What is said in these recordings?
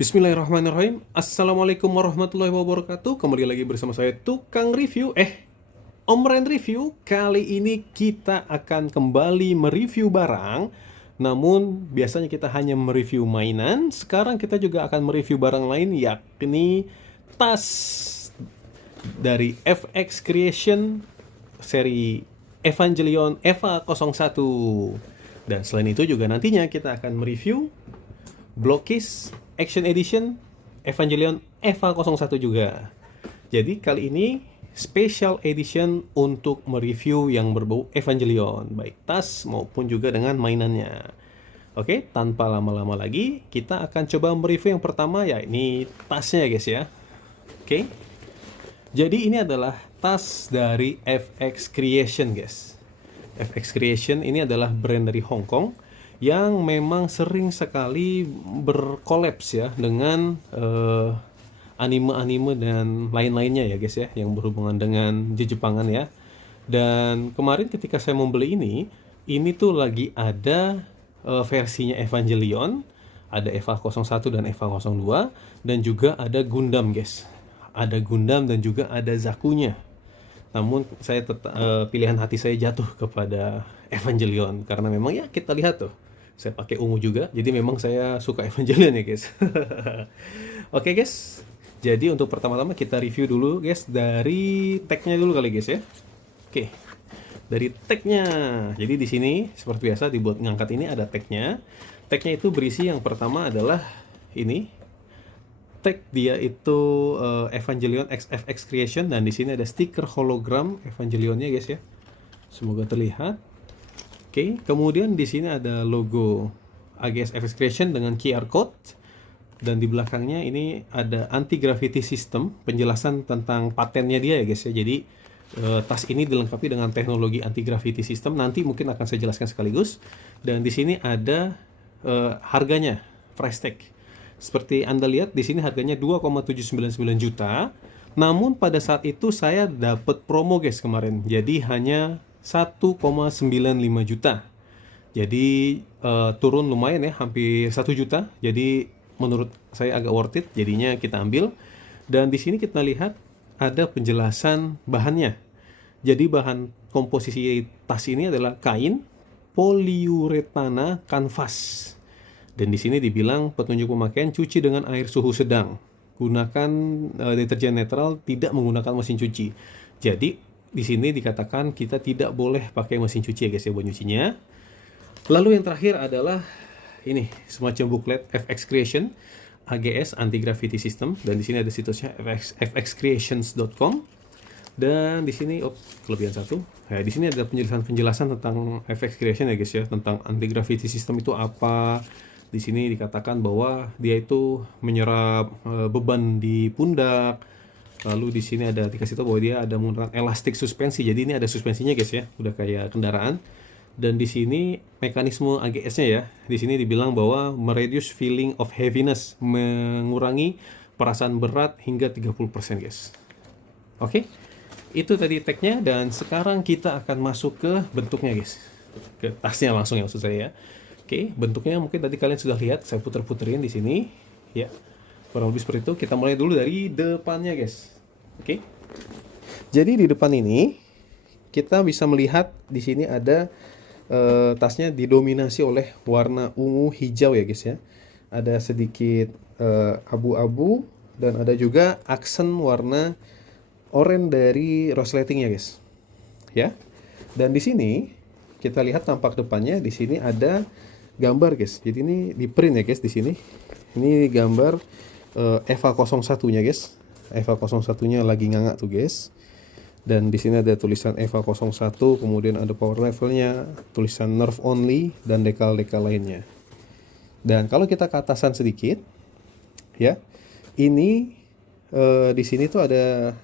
Bismillahirrahmanirrahim. Assalamualaikum warahmatullahi wabarakatuh. Kembali lagi bersama saya Tukang Review. Om Ren Review. Kali ini kita akan kembali mereview barang. Namun biasanya kita hanya mereview mainan. Sekarang kita juga akan mereview barang lain, yakni tas dari FX Creation seri Evangelion EVA 01. Dan selain itu juga nantinya kita akan mereview Blockis Action Edition Evangelion EVA 01 juga. Jadi kali ini special edition untuk mereview yang berbau Evangelion, baik tas maupun juga dengan mainannya. Oke, tanpa lama-lama lagi, kita akan coba mereview yang pertama, ya ini tasnya guys ya. Oke, jadi ini adalah tas dari FX Creation guys. FX Creation ini adalah brand dari Hong Kong yang memang sering sekali berkolaps ya dengan anime-anime dan lain-lainnya ya guys ya, yang berhubungan dengan Jepangan ya. Dan kemarin ketika saya membeli ini tuh lagi ada versinya Evangelion, ada EVA 01 dan EVA 02, dan juga ada Gundam guys. Ada Gundam dan juga ada Zakunya. Namun saya pilihan hati saya jatuh kepada Evangelion karena memang ya kita lihat tuh, saya pakai ungu juga, jadi memang saya suka Evangelion ya guys. Oke guys, jadi untuk pertama-tama kita review dulu guys dari tagnya dulu kali guys ya. Oke, dari tagnya. Jadi di sini seperti biasa dibuat ngangkat ini ada tagnya. Tagnya itu berisi yang pertama adalah ini. Tag dia itu Evangelion XFX Creation, dan di sini ada stiker hologram Evangelionnya guys ya. Semoga terlihat. Oke, kemudian di sini ada logo AGS FX Creation dengan QR code, dan di belakangnya ini ada anti gravity system, penjelasan tentang patennya dia ya guys ya. Jadi tas ini dilengkapi dengan teknologi anti gravity system, nanti mungkin akan saya jelaskan sekaligus. Dan di sini ada harganya, price tag. Seperti Anda lihat di sini harganya 2,799 juta. Namun pada saat itu saya dapat promo guys kemarin. Jadi hanya 1,95 juta. Jadi turun lumayan ya, hampir 1 juta. Jadi menurut saya agak worth it, jadinya kita ambil. Dan di sini kita lihat ada penjelasan bahannya. Jadi bahan komposisi tas ini adalah kain poliuretana kanvas. Dan di sini dibilang petunjuk pemakaian: cuci dengan air suhu sedang. Gunakan deterjen netral, tidak menggunakan mesin cuci. Jadi di sini dikatakan kita tidak boleh pakai mesin cuci ya guys ya buat nyucinya. Lalu yang terakhir adalah ini semacam booklet FX Creation AGS Anti Gravity System, dan di sini ada situsnya fxcreations.com. Dan di sini kelebihan satu. Nah, di sini ada penjelasan tentang FX Creation ya guys ya, tentang anti gravity system itu apa. Di sini dikatakan bahwa dia itu menyerap beban di pundak. Lalu di sini ada dikasih tahu bahwa dia ada menggunakan elastik suspensi. Jadi ini ada suspensinya guys ya, udah kayak kendaraan. Dan di sini mekanisme AGS-nya ya. Di sini dibilang bahwa mereduce feeling of heaviness, mengurangi perasaan berat hingga 30% guys. Oke. Itu tadi tagnya, dan sekarang kita akan masuk ke bentuknya guys. Ke tasnya langsung ya maksud saya ya. Oke, bentuknya mungkin tadi kalian sudah lihat, saya puter-puterin di sini ya. Kurang lebih seperti itu. Kita mulai dulu dari depannya guys. Oke. Jadi di depan ini kita bisa melihat di sini ada tasnya didominasi oleh warna ungu hijau ya guys ya. Ada sedikit abu-abu, dan ada juga aksen warna oranye dari resletingnya guys. Ya. Dan di sini kita lihat tampak depannya, di sini ada gambar guys. Jadi ini di print ya guys di sini. Ini gambar EVA 01-nya guys. EVA 01-nya lagi ngangak tuh guys. Dan di sini ada tulisan EVA 01, kemudian ada power levelnya, tulisan nerf only, dan dekal-dekal lainnya. Dan kalau kita ke atasan sedikit ya, ini di sini tuh ada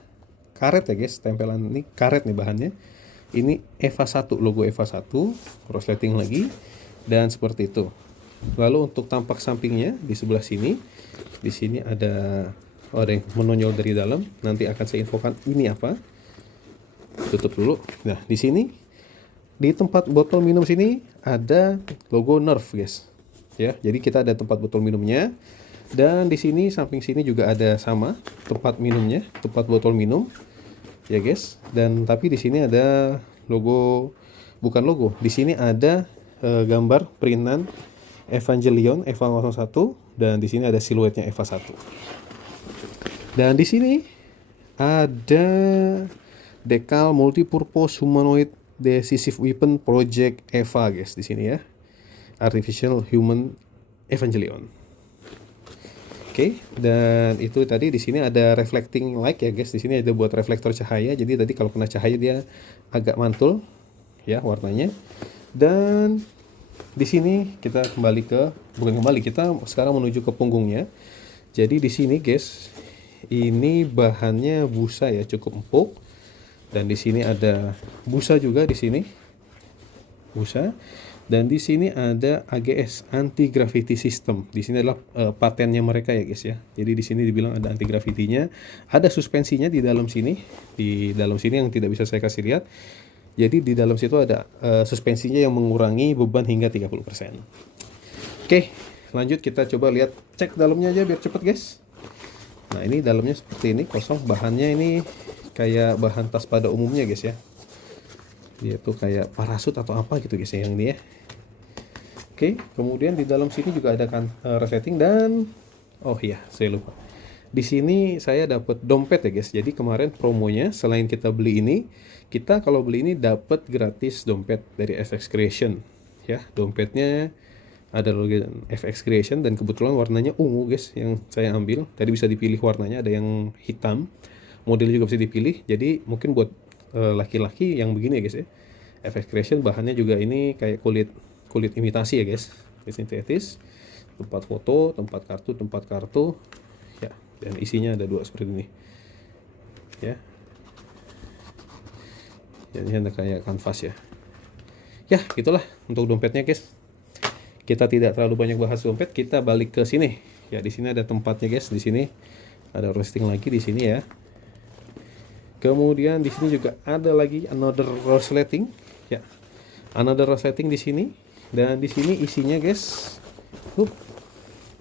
karet ya guys, tempelan ini karet nih bahannya. Ini EVA 1, logo EVA 1, resleting lagi, dan seperti itu. Lalu untuk tampak sampingnya di sebelah sini, di sini ada yang menonjol dari dalam. Nanti akan saya infokan ini apa. Tutup dulu. Nah, di sini di tempat botol minum sini ada logo Nerf, guys. Ya, jadi kita ada tempat botol minumnya. Dan di sini samping sini juga ada sama tempat minumnya, tempat botol minum ya guys. Dan tapi di sini ada logo, bukan logo, di sini ada gambar printan Evangelion EVA 01, dan di sini ada siluetnya EVA 1. Dan di sini ada Decal Multipurpose Humanoid Decisive Weapon Project EVA guys di sini ya. Artificial Human Evangelion. Oke, dan itu tadi di sini ada reflecting light ya guys. Di sini ada buat reflektor cahaya. Jadi tadi kalau kena cahaya dia agak mantul ya warnanya. Dan di sini kita kita sekarang menuju ke punggungnya. Jadi di sini guys, ini bahannya busa ya, cukup empuk. Dan di sini ada busa juga di sini. Busa. Dan di sini ada AGS, anti gravity system. Di sini adalah patennya mereka ya guys ya. Jadi di sini dibilang ada anti gravity-nya, ada suspensinya di dalam sini. Di dalam sini yang tidak bisa saya kasih lihat. Jadi di dalam situ ada suspensinya yang mengurangi beban hingga 30%. Oke, lanjut kita coba lihat, cek dalamnya aja biar cepet guys. Nah, ini dalamnya seperti ini, kosong. Bahannya ini kayak bahan tas pada umumnya guys ya. Dia tuh kayak parasut atau apa gitu guys ya yang ini ya. Oke, kemudian di dalam sini juga ada kan resetting. Dan oh iya, saya lupa. Di sini saya dapat dompet ya guys. Jadi kemarin promonya selain kita beli ini, kita kalau beli ini dapat gratis dompet dari FX Creation. Ya, dompetnya ada logo FX Creation dan kebetulan warnanya ungu guys yang saya ambil. Tadi bisa dipilih warnanya, ada yang hitam. Modelnya juga bisa dipilih. Jadi mungkin buat laki-laki yang begini ya guys ya. FX Creation bahannya juga ini kayak kulit imitasi ya guys, sintetis. Tempat foto, tempat kartu ya, dan isinya ada 2 seperti ini ya. Ini ada kayak kanvas ya. Ya gitulah untuk dompetnya guys. Kita tidak terlalu banyak bahas dompet, kita balik ke sini ya. Di sini ada tempatnya guys. Di sini ada resting lagi di sini ya. Kemudian di sini juga ada lagi another resleting ya, another resleting di sini. Dan di sini isinya guys,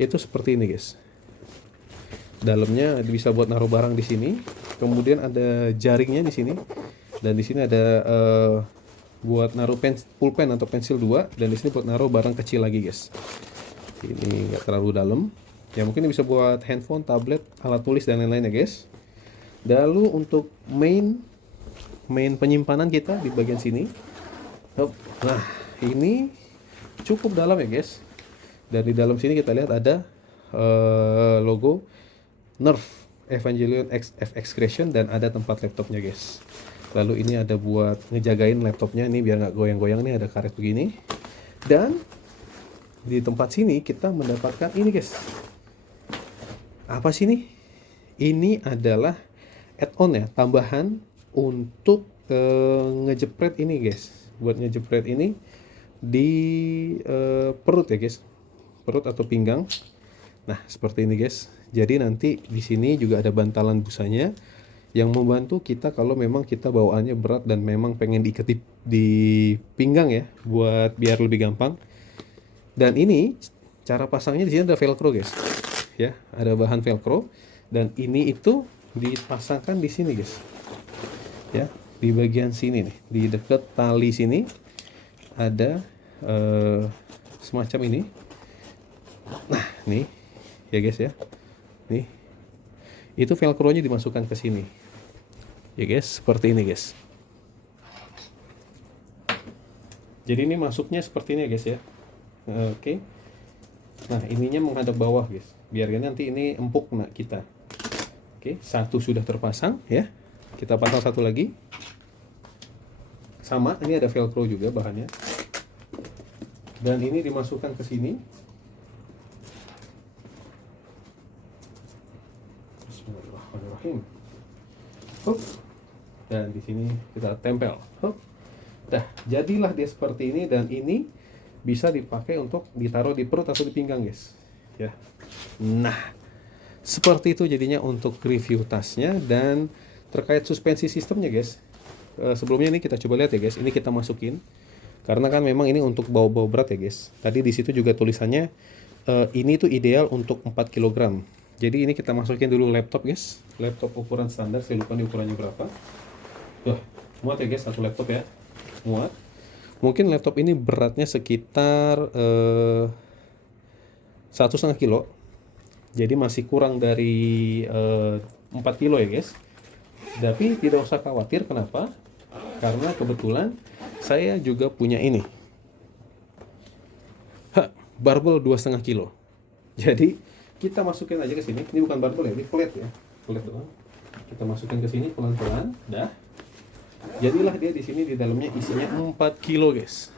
itu seperti ini guys. Dalamnya bisa buat naruh barang di sini. Kemudian ada jaringnya di sini. Dan di sini ada buat naruh pulpen atau pensil 2. Dan di sini buat naruh barang kecil lagi guys. Ini nggak terlalu dalam. Ya mungkin bisa buat handphone, tablet, alat tulis dan lain-lain ya guys. Lalu untuk main penyimpanan kita di bagian sini. Nah, ini cukup dalam ya guys. Dan di dalam sini kita lihat ada logo Nerf Evangelion FX Creation dan ada tempat laptopnya guys. Lalu ini ada buat ngejagain laptopnya ini biar nggak goyang-goyang, nih ada karet begini. Dan di tempat sini kita mendapatkan ini guys. Apa sih ini? Ini adalah add-on ya, tambahan untuk ngejepret ini guys. Buat ngejepret ini di perut ya guys, perut atau pinggang. Nah seperti ini guys. Jadi nanti di sini juga ada bantalan busanya yang membantu kita kalau memang kita bawaannya berat dan memang pengen diikat di pinggang ya, buat biar lebih gampang. Dan ini cara pasangnya di sini ada velcro guys ya, ada bahan velcro. Dan ini itu dipasangkan di sini guys ya, di bagian sini nih, di dekat tali sini ada semacam ini. Nah nih ya guys ya, nih itu velcro-nya dimasukkan ke sini ya guys, seperti ini guys. Jadi ini masuknya seperti ini ya guys ya. Oke. Nah ininya menghadap bawah guys, biar nanti ini empuk kena kita. Oke, satu sudah terpasang ya. Kita pasang satu lagi. Sama, ini ada velcro juga bahannya. Dan ini dimasukkan ke sini. Bismillahirrahmanirrahim. Hup. Dan di sini kita tempel. Hup. Dah, jadilah dia seperti ini, dan ini bisa dipakai untuk ditaruh di perut atau di pinggang, guys. Ya. Nah, seperti itu jadinya untuk review tasnya. Dan terkait suspensi sistemnya, guys. Sebelumnya ini kita coba lihat ya, guys. Ini kita masukin. Karena kan memang ini untuk bawa-bawa berat ya, guys. Tadi di situ juga tulisannya Ini tuh ideal untuk 4 kilogram. Jadi ini kita masukin dulu laptop guys, laptop ukuran standar, saya lupa nih ukurannya berapa. Tuh, muat ya guys, satu laptop ya, muat. Mungkin laptop ini beratnya sekitar 1,5 kilo, jadi masih kurang dari 4 kilo ya guys. Tapi tidak usah khawatir, kenapa? Karena kebetulan saya juga punya ini, barbel 2,5 kilo. Jadi kita masukin aja ke sini. Ini bukan barbel ya, ini plate ya, plate doang. Kita masukin ke sini pelan-pelan, dah. Jadilah dia di sini di dalamnya isinya 4 kilo guys.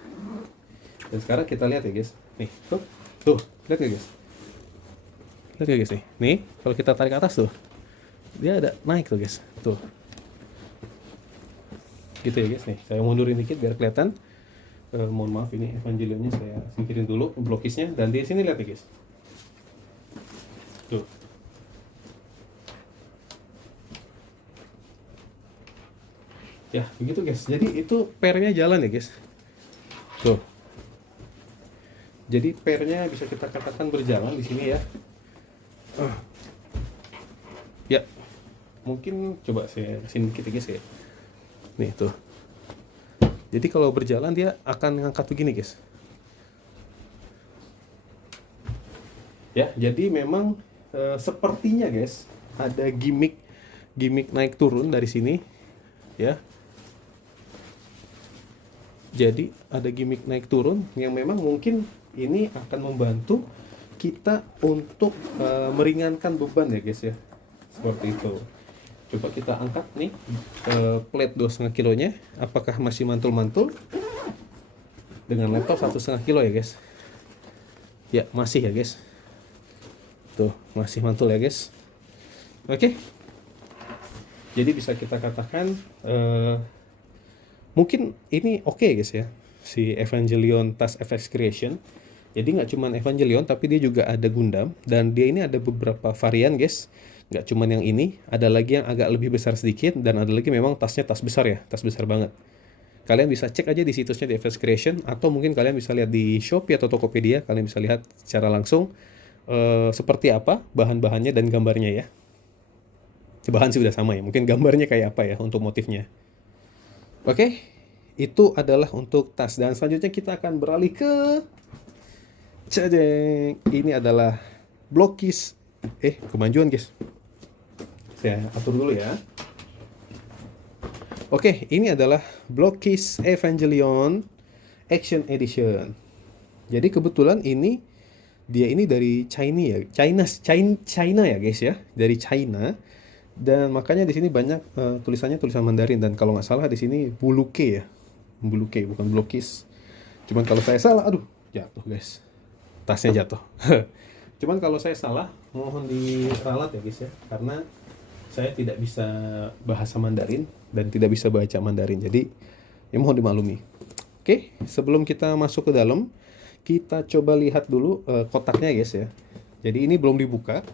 Dan sekarang kita lihat ya guys. Nih, tuh, lihat ya guys. Lihat ya guys nih. Nih, kalau kita tarik ke atas tuh, dia ada naik tuh guys. Tuh. Gitu ya guys nih. Saya mundurin dikit biar kelihatan. Mohon maaf, ini Evangelionnya saya singkirin dulu blokisnya, dan di sini lihat nih guys. Tuh. Ya, begitu guys. Jadi itu pernya jalan ya guys. Tuh. Jadi pernya bisa kita katakan berjalan di sini ya. Ya. Mungkin coba saya kesini dikit ya guys ya. Nih tuh. Jadi kalau berjalan dia akan ngangkat begini guys. Ya, jadi memang sepertinya guys ada gimmick naik turun dari sini ya. Jadi ada gimmick naik turun yang memang mungkin ini akan membantu kita untuk meringankan beban ya guys ya. Seperti itu. Coba kita angkat nih plate 2,5 kilonya, apakah masih mantul-mantul? Dengan laptop 1,5 kilo ya guys. Ya, masih ya guys. Tuh, masih mantul ya guys. Oke. Jadi bisa kita katakan mungkin ini oke guys ya, si Evangelion Task FX Creation. Jadi nggak cuma Evangelion, tapi dia juga ada Gundam, dan dia ini ada beberapa varian guys. Nggak cuma yang ini, ada lagi yang agak lebih besar sedikit, dan ada lagi memang tasnya tas besar ya, tas besar banget. Kalian bisa cek aja di situsnya di FX Creation, atau mungkin kalian bisa lihat di Shopee atau Tokopedia. Kalian bisa lihat secara langsung seperti apa bahan-bahannya dan gambarnya ya. Bahan sih udah sama ya, mungkin gambarnya kayak apa ya untuk motifnya. Oke, itu adalah untuk tas. Dan selanjutnya kita akan beralih ke Cadeng. Ini adalah blokis. Kemajuan guys. Saya atur dulu ya. Oke, ini adalah blokis Evangelion Action Edition. Jadi kebetulan dia ini dari China ya guys ya, dari China. Dan makanya di sini banyak tulisannya tulisan Mandarin, dan kalau nggak salah di sini buluke ya, buluke bukan blokis. Cuman kalau saya salah, aduh jatuh guys, tasnya jatuh. Cuman kalau saya salah, mohon diralat ya guys ya, karena saya tidak bisa bahasa Mandarin dan tidak bisa baca Mandarin, jadi ya mohon dimaklumi. Oke, sebelum kita masuk ke dalam, kita coba lihat dulu kotaknya guys ya. Jadi ini belum dibuka,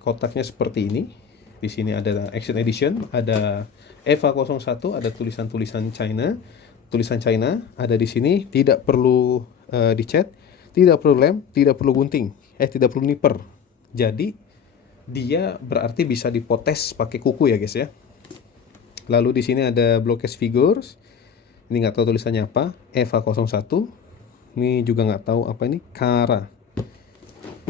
kotaknya seperti ini. Di sini ada Action Edition, ada EVA 01, ada tulisan-tulisan China, tulisan China ada di sini. Tidak perlu dicat, tidak perlu lem, tidak perlu gunting, tidak perlu nipper. Jadi dia berarti bisa dipotes pakai kuku ya guys ya. Lalu di sini ada blokes figures. Ini nggak tahu tulisannya apa, EVA 01. Ini juga nggak tahu apa ini, Kara.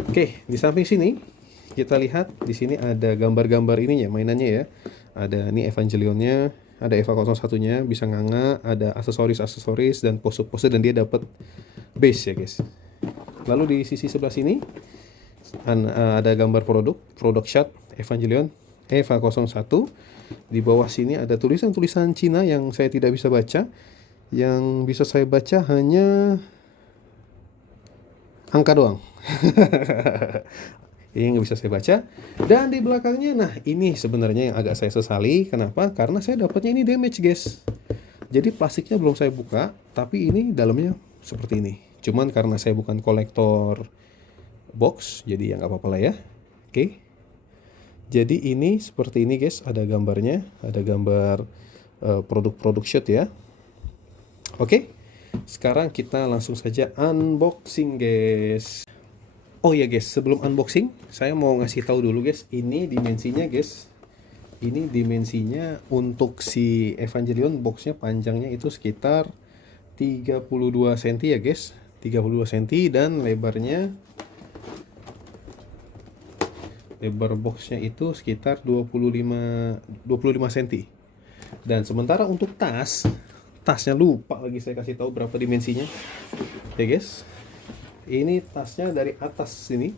Oke, di samping sini kita lihat di sini ada gambar-gambar ininya, mainannya ya. Ada ini Evangelionnya, ada EVA 01-nya, bisa nganga, ada aksesoris dan pose-pose, dan dia dapat base ya guys. Lalu di sisi sebelah sini ada gambar produk shot Evangelion EVA 01. Di bawah sini ada tulisan-tulisan Cina yang saya tidak bisa baca. Yang bisa saya baca hanya angka doang. Ini nggak bisa saya baca. Dan di belakangnya, nah ini sebenarnya yang agak saya sesali. Kenapa? Karena saya dapatnya ini damage guys. Jadi plastiknya belum saya buka, tapi ini dalamnya seperti ini. Cuman karena saya bukan kolektor box, jadi ya nggak apa-apa lah ya. Oke. Jadi ini seperti ini guys, ada gambarnya, ada gambar produk-produk shot ya. Oke. Sekarang kita langsung saja unboxing guys. Oh ya guys, sebelum unboxing, saya mau ngasih tahu dulu guys, ini dimensinya guys. Ini dimensinya untuk si Evangelion boxnya panjangnya itu sekitar 32 cm ya guys. 32 cm dan lebar boxnya itu sekitar 25 cm. Dan sementara untuk tasnya lupa lagi saya kasih tahu berapa dimensinya. Ya guys. Ini tasnya dari atas sini,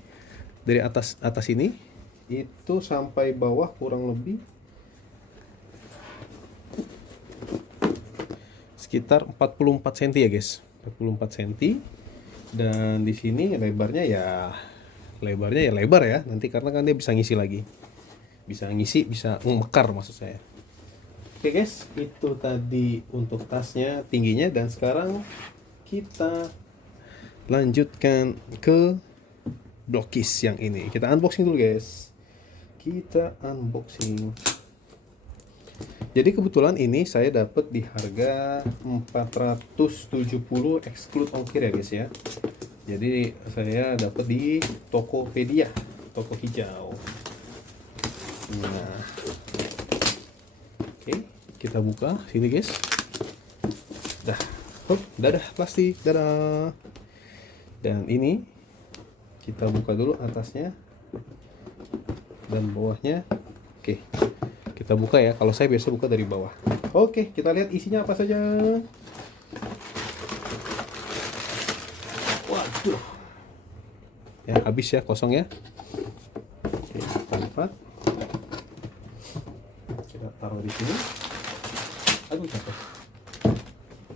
dari atas ini itu sampai bawah kurang lebih sekitar 44 cm ya guys, 44 cm. Dan di sini lebarnya ya lebar ya, nanti karena kan dia bisa ngisi lagi, bisa mekar maksud saya. Oke guys, itu tadi untuk tasnya tingginya. Dan sekarang kita lanjutkan ke blokis yang ini. Kita unboxing dulu guys. Kita unboxing. Jadi kebetulan ini saya dapat di harga 470 exclude ongkir ya guys ya. Jadi saya dapat di Tokopedia, toko hijau. Nah, oke, kita buka sini guys. Dadah plastik, dadah. Dan ini kita buka dulu atasnya dan bawahnya. Oke, kita buka ya. Kalau saya biasa buka dari bawah. Oke, kita lihat isinya apa saja. Waduh, ya habis ya, kosong ya. Oke, kita lipat. Kita taruh di sini. Aduh, jatuh.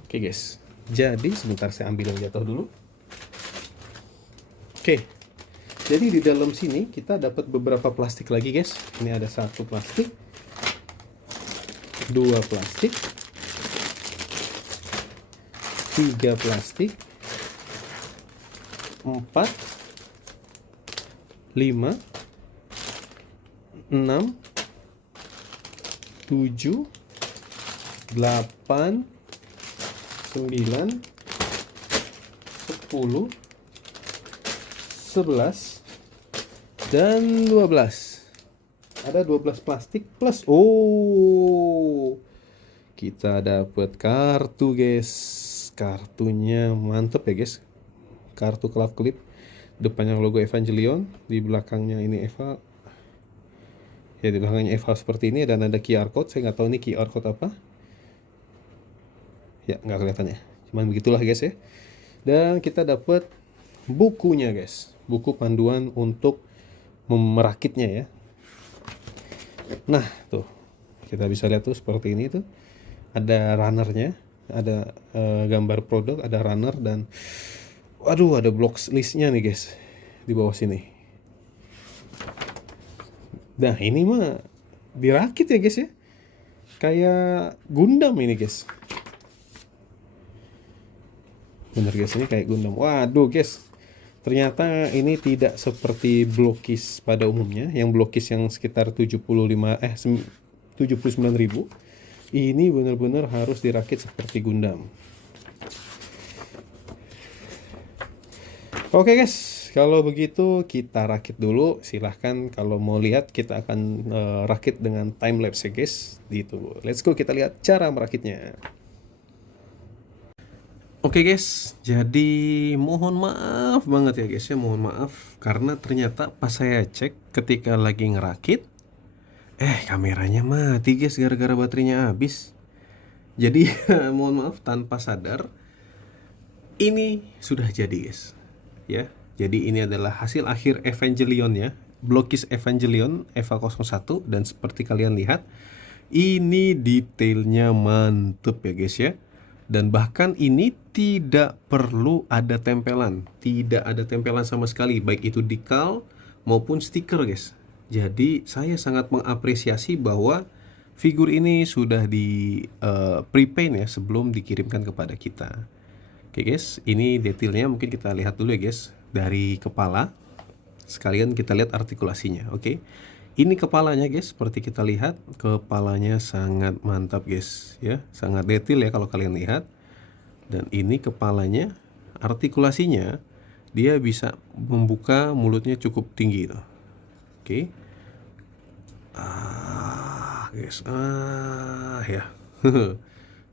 Oke guys, jadi sebentar saya ambil yang jatuh dulu. Oke, jadi di dalam sini kita dapat beberapa plastik lagi guys. Ini ada 1 plastik, 2 plastik, 3 plastik, 4, 5, 6, 7, 8, 9, 10, 11 dan 12. Ada 12 plastik plus kita dapat kartu guys. Kartunya mantep ya guys. Kartu Club Clip, depannya logo Evangelion, di belakangnya ini Eva. Ya, di belakangnya Eva seperti ini, dan ada QR code. Saya nggak tahu ini QR code apa. Ya, nggak kelihatan ya. Cuman begitulah guys ya. Dan kita dapat bukunya guys, buku panduan untuk merakitnya ya. Nah tuh, kita bisa lihat tuh seperti ini tuh, ada runnernya, ada gambar produk, ada runner, dan waduh, ada blok listnya nih guys di bawah sini. Nah ini mah dirakit ya guys ya, kayak Gundam ini guys. Bener guys, ini kayak Gundam. Waduh guys, ternyata ini tidak seperti blokis pada umumnya. Yang blokis yang sekitar 79.000, ini benar-benar harus dirakit seperti Gundam. Oke guys, kalau begitu kita rakit dulu. Silahkan kalau mau lihat, kita akan rakit dengan time lapse ya guys. Ditunggu. Let's go, kita lihat cara merakitnya. Oke guys, jadi mohon maaf banget ya guys ya, mohon maaf karena ternyata pas saya cek ketika lagi ngerakit, kameranya mati guys gara-gara baterainya habis. Jadi mohon maaf, tanpa sadar ini sudah jadi guys ya. Jadi ini adalah hasil akhir Evangelion ya, blokis Evangelion EVA 01. Dan seperti kalian lihat, ini detailnya mantep ya guys ya. Dan bahkan ini tidak perlu ada tempelan, tidak ada tempelan sama sekali, baik itu decal maupun stiker guys. Jadi saya sangat mengapresiasi bahwa figur ini sudah di pre-paint ya sebelum dikirimkan kepada kita. Oke guys, ini detailnya mungkin kita lihat dulu ya guys, dari kepala sekalian kita lihat artikulasinya. Oke, ini kepalanya guys, seperti kita lihat kepalanya sangat mantap guys ya, sangat detail ya kalau kalian lihat. Dan ini kepalanya, artikulasinya dia bisa membuka mulutnya cukup tinggi tuh. Oke. Guys. Ya.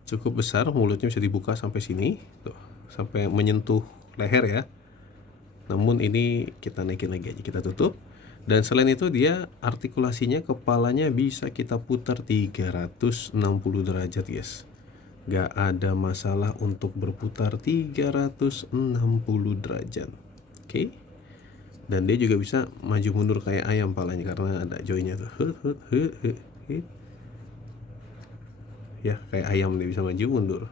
Cukup besar, mulutnya bisa dibuka sampai sini tuh, sampai menyentuh leher ya. Namun ini kita naikin lagi aja, kita tutup. Dan selain itu dia artikulasinya, kepalanya bisa kita putar 360 derajat guys. Gak ada masalah untuk berputar 360 derajat. Oke. Dan dia juga bisa maju mundur kayak ayam palanya karena ada joinnya tuh. Ya, kayak ayam dia bisa maju mundur.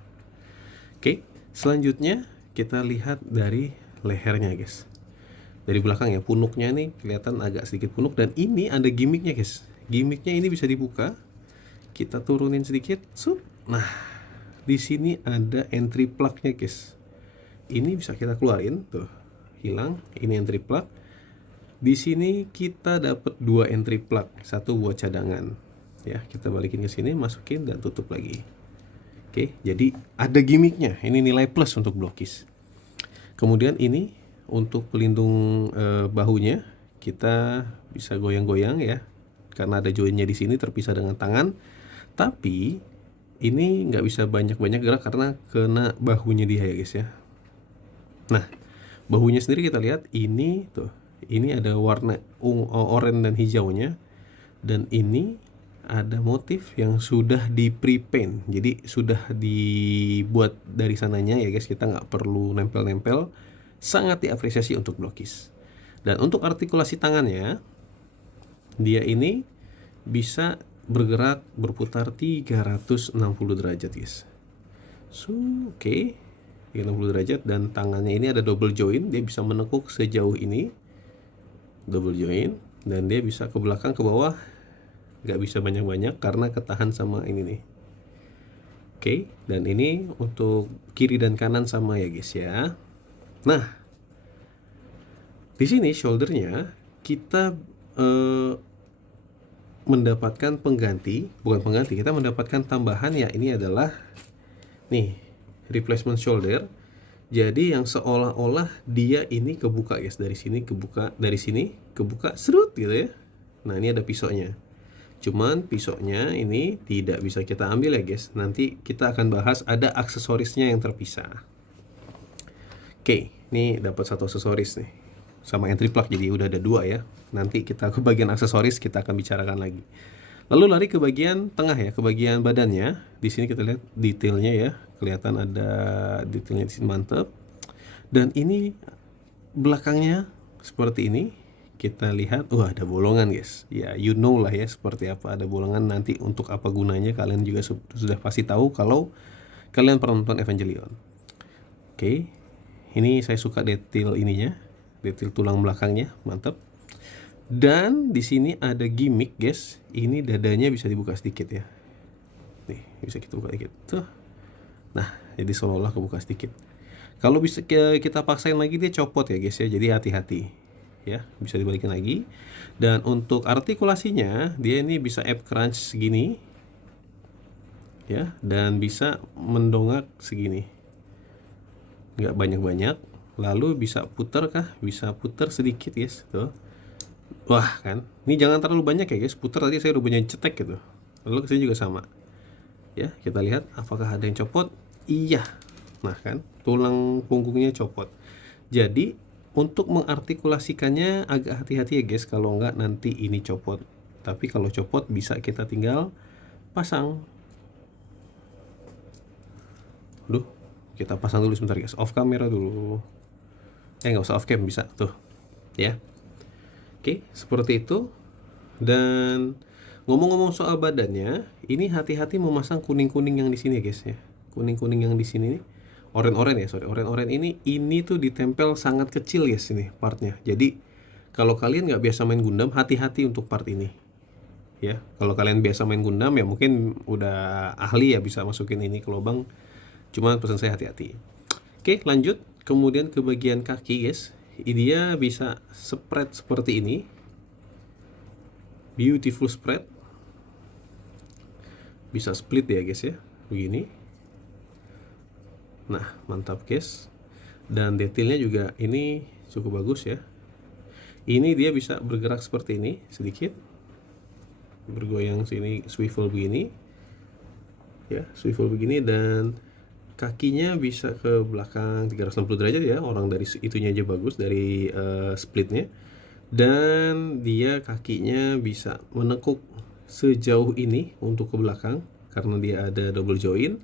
Oke. Selanjutnya kita lihat dari lehernya guys. Dari belakang ya, punuknya ini kelihatan agak sedikit punuk, dan ini ada gimmicknya guys. Gimmicknya ini bisa dibuka. Kita turunin sedikit, sup. Nah, di sini ada entry plug-nya guys. Ini bisa kita keluarin tuh, hilang. Ini entry plug. Di sini kita dapat 2 entry plug, satu buat cadangan. Ya, kita balikin ke sini, masukin dan tutup lagi. Oke, jadi ada gimmicknya. Ini nilai plus untuk blokis. Kemudian ini untuk pelindung bahunya, kita bisa goyang-goyang ya, karena ada joinnya di sini terpisah dengan tangan. Tapi ini nggak bisa banyak-banyak gerak karena kena bahunya dia ya guys ya. Nah, bahunya sendiri kita lihat ini tuh, ini ada warna oranye dan hijaunya, dan ini ada motif yang sudah di pre-paint, jadi sudah dibuat dari sananya ya guys, kita nggak perlu nempel-nempel. Sangat diapresiasi untuk blokis. Dan untuk artikulasi tangannya, dia ini bisa bergerak berputar 360 derajat guys. So, oke. 360 derajat, dan tangannya ini ada double join, dia bisa menekuk sejauh ini. Double join, dan dia bisa ke belakang ke bawah. Gak bisa banyak-banyak karena ketahan sama ini nih. Oke, dan ini untuk kiri dan kanan sama ya guys ya. Nah, di sini shouldernya kita mendapatkan kita mendapatkan tambahan ya. Ini adalah nih replacement shoulder. Jadi yang seolah-olah dia ini kebuka guys, dari sini kebuka, dari sini kebuka, serut gitu ya. Nah, ini ada pisaunya. Cuman pisaunya ini tidak bisa kita ambil ya guys. Nanti kita akan bahas ada aksesorisnya yang terpisah. Oke, ini dapat satu aksesoris nih sama entry plug, jadi udah ada 2 ya. Nanti kita ke bagian aksesoris kita akan bicarakan lagi. Lalu lari ke bagian tengah ya, ke bagian badannya. Di sini kita lihat detailnya ya, kelihatan ada detailnya di sini, mantap. Dan ini belakangnya seperti ini. Kita lihat, ada bolongan guys. Ya, you know lah ya seperti apa ada bolongan, nanti untuk apa gunanya kalian juga sudah pasti tahu kalau kalian pernah nonton Evangelion. Oke. Ini saya suka detail ininya, detail tulang belakangnya, mantap. Dan di sini ada gimmick guys. Ini dadanya bisa dibuka sedikit ya. Nih, bisa kita buka sedikit. Tuh. Nah, jadi seolah-olah kebuka sedikit. Kalau bisa kita paksain lagi dia copot ya guys ya. Jadi hati-hati. Ya, bisa dibalikin lagi. Dan untuk artikulasinya, dia ini bisa ab crunch segini. Ya, dan bisa mendongak segini. Nggak banyak-banyak, lalu bisa putar kah, bisa putar sedikit guys tuh. Wah kan, ini jangan terlalu banyak ya guys, putar tadi saya udah punya cetek gitu. Lalu kesini juga sama ya, kita lihat apakah ada yang copot. Iya, nah kan tulang punggungnya copot. Jadi untuk mengartikulasikannya agak hati-hati ya guys, kalau nggak nanti ini copot. Tapi kalau copot bisa kita tinggal pasang. Kita pasang dulu sebentar guys, off kamera dulu. Nggak usah off cam, bisa tuh ya. Oke, seperti itu. Dan ngomong-ngomong soal badannya, ini hati-hati memasang kuning-kuning yang di sini guys ya. Kuning-kuning yang di sini nih, oranye-oranye ya, oranye-oranye ini tuh ditempel sangat kecil guys ini partnya. Jadi kalau kalian nggak biasa main Gundam, hati-hati untuk part ini ya. Kalau kalian biasa main Gundam ya mungkin udah ahli ya, bisa masukin ini ke lubang. Cuman pesan saya hati-hati. Oke, lanjut. Kemudian ke bagian kaki guys. Dia bisa spread seperti ini. Beautiful spread. Bisa split ya guys ya. Begini. Nah, mantap guys. Dan detailnya juga ini cukup bagus ya. Ini dia bisa bergerak seperti ini sedikit, bergoyang sini, swivel begini ya, swivel begini, dan kakinya bisa ke belakang 360 derajat ya. Orang dari itunya aja bagus, dari splitnya. Dan dia kakinya bisa menekuk sejauh ini untuk ke belakang karena dia ada double joint,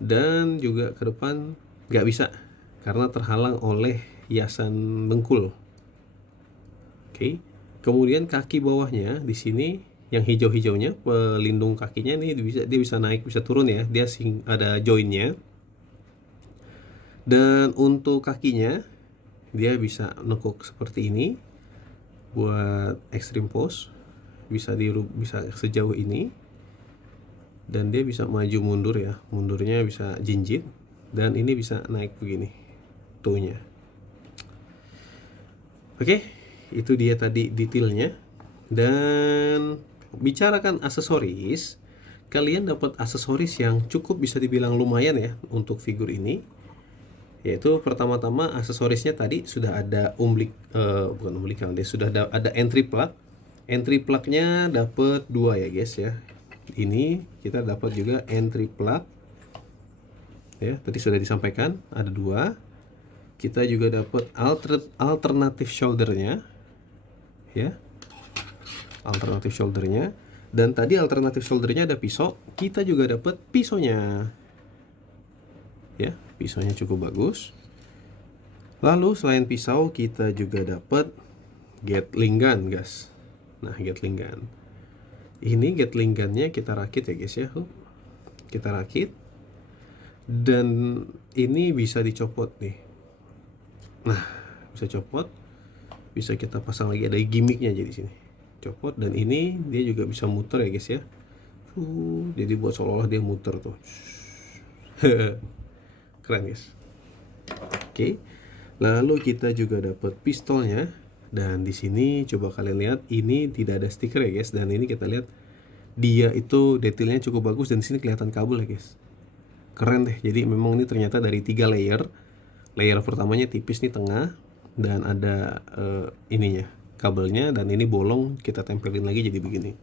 dan juga ke depan nggak bisa karena terhalang oleh hiasan dengkul. Oke. Kemudian kaki bawahnya di sini yang hijau-hijaunya, pelindung kakinya ini dia bisa naik bisa turun ya, dia ada jointnya. Dan untuk kakinya dia bisa nekuk seperti ini buat extreme pose, bisa sejauh ini, dan dia bisa maju mundur ya, mundurnya bisa jinjit, dan ini bisa naik begini toe-nya. Oke, itu dia tadi detailnya. Dan bicarakan aksesoris, kalian dapat aksesoris yang cukup bisa dibilang lumayan ya untuk figur ini. Yaitu pertama-tama aksesorisnya tadi sudah ada bukan umbilical, dia sudah ada entry plug. Entry plugnya dapat 2 ya guys ya. Ini kita dapat juga entry plug ya, tadi sudah disampaikan ada 2. Kita juga dapat alternative shouldernya ya, alternative shouldernya. Dan tadi alternative shouldernya ada pisau, kita juga dapat pisaunya ya, pisaunya cukup bagus. Lalu selain pisau kita juga dapat Gatling gun guys. Nah, Gatling gun ini, Gatling gunnya kita rakit ya guys ya, kita rakit, dan ini bisa dicopot nih. Nah, bisa copot, bisa kita pasang lagi, ada gimmicknya jadi sini copot. Dan ini dia juga bisa muter ya guys ya, jadi buat seolah-olah dia muter tuh. Keren guys. Oke. Lalu kita juga dapat pistolnya, dan di sini coba kalian lihat ini tidak ada stiker ya guys, dan ini kita lihat dia itu detailnya cukup bagus, dan di sini kelihatan kabel ya guys. Keren deh. Jadi memang ini ternyata dari 3 layer. Layer pertamanya tipis nih tengah, dan ada ininya kabelnya, dan ini bolong kita tempelin lagi jadi begini.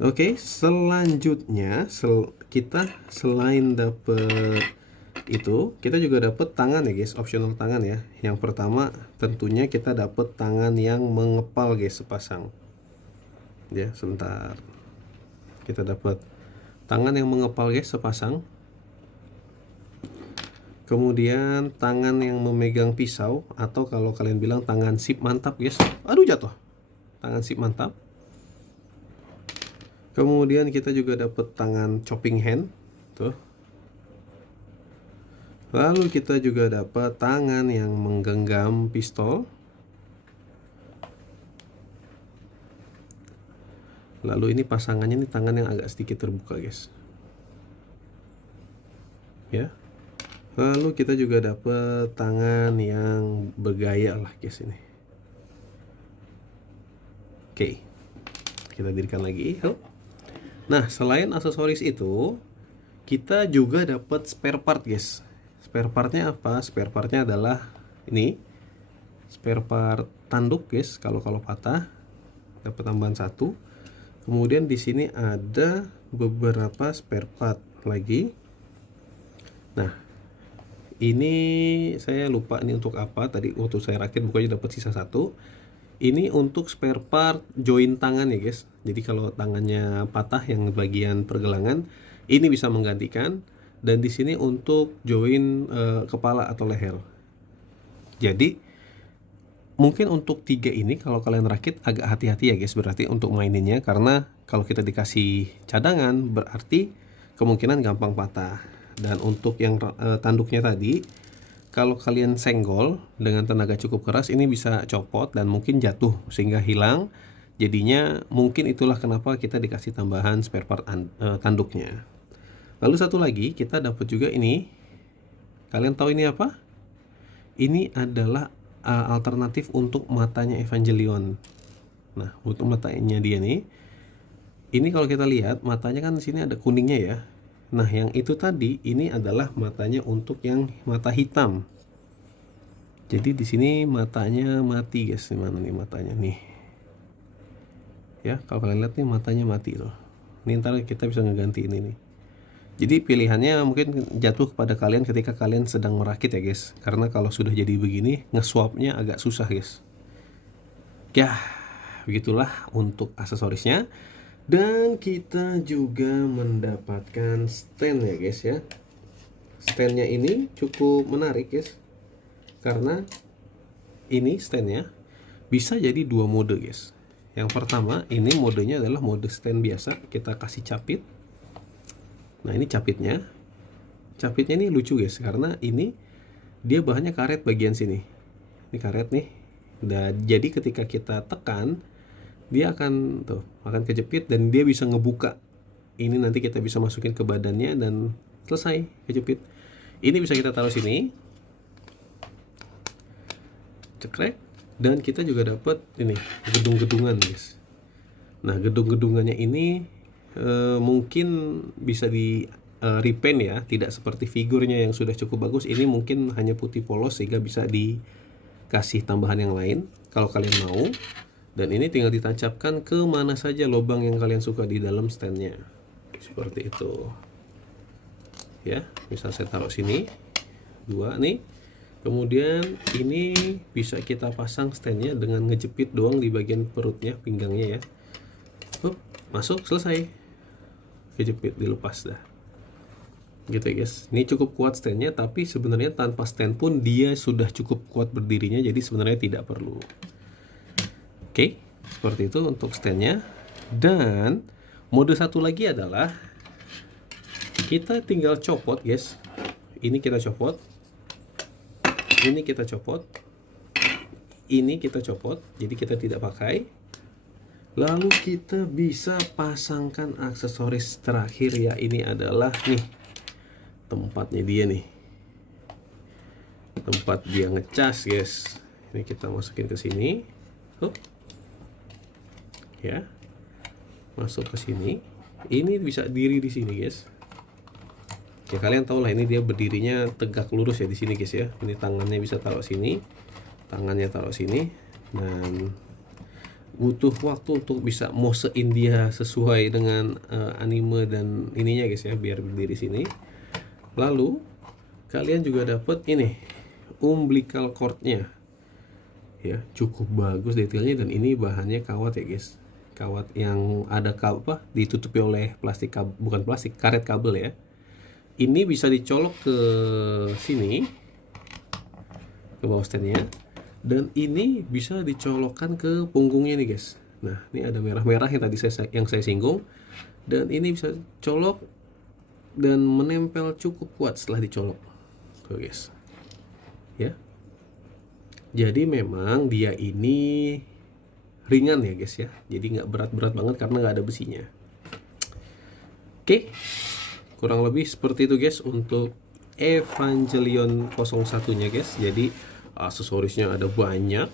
Oke, selanjutnya kita selain dapet itu, kita juga dapat tangan ya guys, optional tangan ya. Yang pertama tentunya kita dapat tangan yang mengepal guys, sepasang ya. Sebentar, kita dapat tangan yang mengepal guys, sepasang. Kemudian tangan yang memegang pisau, atau kalau kalian bilang tangan sip mantap guys. Aduh, jatuh. Tangan sip mantap. Kemudian kita juga dapat tangan chopping hand tuh. Lalu kita juga dapat tangan yang menggenggam pistol. Lalu ini pasangannya, ini tangan yang agak sedikit terbuka guys ya. Lalu kita juga dapat tangan yang bergaya lah guys ini. Oke, kita dirikan lagi. Nah, selain aksesoris itu, kita juga dapat spare part guys. Spare partnya apa? Spare partnya adalah ini, spare part tanduk guys. Kalau patah dapat tambahan 1. Kemudian di sini ada beberapa spare part lagi. Nah, ini saya lupa ini untuk apa. Tadi waktu saya rakit bukannya dapat sisa 1. Ini untuk spare part join tangan ya guys. Jadi kalau tangannya patah yang bagian pergelangan, ini bisa menggantikan. Dan di sini untuk join kepala atau leher. Jadi mungkin untuk 3 ini kalau kalian rakit agak hati-hati ya guys, berarti untuk maininnya, karena kalau kita dikasih cadangan berarti kemungkinan gampang patah. Dan untuk yang tanduknya tadi, kalau kalian senggol dengan tenaga cukup keras, ini bisa copot dan mungkin jatuh sehingga hilang. Jadinya mungkin itulah kenapa kita dikasih tambahan spare part tanduknya. Lalu satu lagi kita dapat juga ini. Kalian tahu ini apa? Ini adalah alternatif untuk matanya Evangelion. Nah, untuk matanya dia nih, ini kalau kita lihat matanya kan di sini ada kuningnya ya. Nah, yang itu tadi ini adalah matanya untuk yang mata hitam. Jadi di sini matanya mati guys. Di mana nih matanya nih? Ya, kalau kalian lihat nih matanya mati tuh. Ini ntar kita bisa ngeganti ini nih. Jadi pilihannya mungkin jatuh kepada kalian ketika kalian sedang merakit ya guys. Karena kalau sudah jadi begini, nge-swapnya agak susah guys. Ya, begitulah untuk aksesorisnya. Dan kita juga mendapatkan stand ya guys ya. Standnya ini cukup menarik guys, karena ini standnya bisa jadi dua mode guys. Yang pertama, ini modenya adalah mode stand biasa, kita kasih capit. Nah ini capitnya ini lucu guys, karena ini dia bahannya karet bagian sini. Ini karet nih. Dan jadi ketika kita tekan, dia akan kejepit dan dia bisa ngebuka. Ini nanti kita bisa masukin ke badannya dan selesai kejepit. Ini bisa kita taruh sini, cekrek, dan kita juga dapat ini gedung-gedungan guys. Nah gedung-gedungannya ini mungkin bisa di repaint ya, tidak seperti figurnya yang sudah cukup bagus. Ini mungkin hanya putih polos sehingga bisa dikasih tambahan yang lain kalau kalian mau. Dan ini tinggal ditancapkan ke mana saja lubang yang kalian suka di dalam standnya, seperti itu ya. Misal saya taruh sini dua nih, kemudian ini bisa kita pasang standnya dengan ngejepit doang di bagian perutnya, pinggangnya ya. Masuk, selesai, kejepit, dilepas dah gitu ya guys. Ini cukup kuat standnya, tapi sebenarnya tanpa stand pun dia sudah cukup kuat berdirinya, jadi sebenarnya tidak perlu. Oke, seperti itu untuk standnya. Dan mode satu lagi adalah kita tinggal copot guys. Ini kita copot, ini kita copot, ini kita copot, jadi kita tidak pakai. Lalu kita bisa pasangkan aksesoris terakhir ya. Ini adalah nih tempatnya dia nih, tempat dia ngecas guys. Ini kita masukin ke sini, ya, masuk ke sini. Ini bisa diri di sini guys. Ya kalian tahu lah, ini dia berdirinya tegak lurus ya di sini guys ya. Ini tangannya bisa taruh sini, tangannya taruh sini, dan butuh waktu untuk bisa mosein dia sesuai dengan anime dan ininya guys ya, biar berdiri sini. Lalu kalian juga dapat ini umbilical cordnya ya, cukup bagus detailnya, dan ini bahannya kawat ya guys. Kawat yang ada ditutupi oleh plastik bukan plastik, karet kabel ya. Ini bisa dicolok ke sini, ke bawah standnya, dan ini bisa dicolokkan ke punggungnya nih guys. Nah ini ada merah-merah yang tadi saya singgung, dan ini bisa colok dan menempel cukup kuat setelah dicolok tuh guys ya. Jadi memang dia ini ringan ya guys ya, jadi nggak berat-berat banget karena nggak ada besinya. Oke, kurang lebih seperti itu guys untuk Evangelion 01 nya guys. Jadi aksesorisnya ada banyak,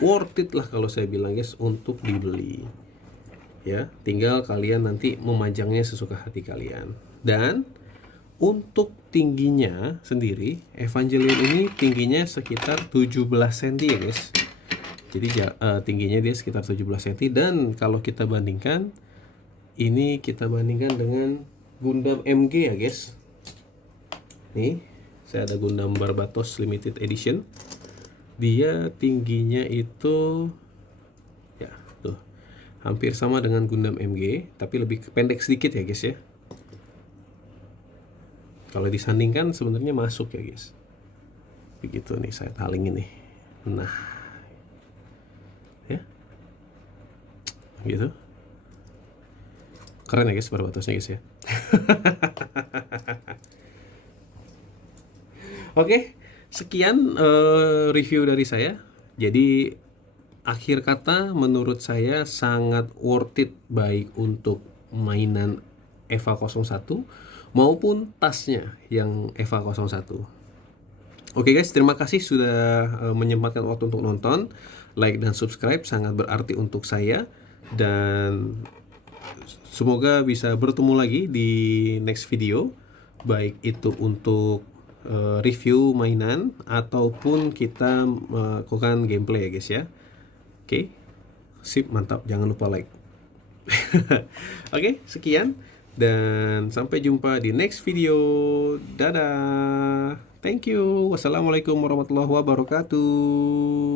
worth it lah kalau saya bilang guys untuk dibeli ya. Tinggal kalian nanti memajangnya sesuka hati kalian. Dan untuk tingginya sendiri, Evangelion ini tingginya sekitar 17 cm ya guys. Jadi tingginya dia sekitar 17 cm. Dan kalau kita bandingkan, ini kita bandingkan dengan Gundam MG ya guys. Nih, saya ada Gundam Barbatos Limited Edition. Dia tingginya itu ya tuh, hampir sama dengan Gundam MG, tapi lebih pendek sedikit ya guys ya. Kalau disandingkan sebenarnya masuk ya guys. Begitu nih, saya talingin nih. Nah, ya, gitu. Keren ya guys Barbatosnya guys ya. Oke, sekian review dari saya. Jadi akhir kata menurut saya sangat worth it, baik untuk mainan EVA 01 maupun tasnya yang EVA 01. Oke guys, terima kasih sudah menyempatkan waktu untuk nonton. Like dan subscribe sangat berarti untuk saya, dan semoga bisa bertemu lagi di next video, baik itu untuk review mainan ataupun kita melakukan gameplay ya guys ya. Oke, sip, mantap, jangan lupa like. Oke, sekian dan sampai jumpa di next video. Dadah. Thank you. Wassalamualaikum warahmatullahi wabarakatuh.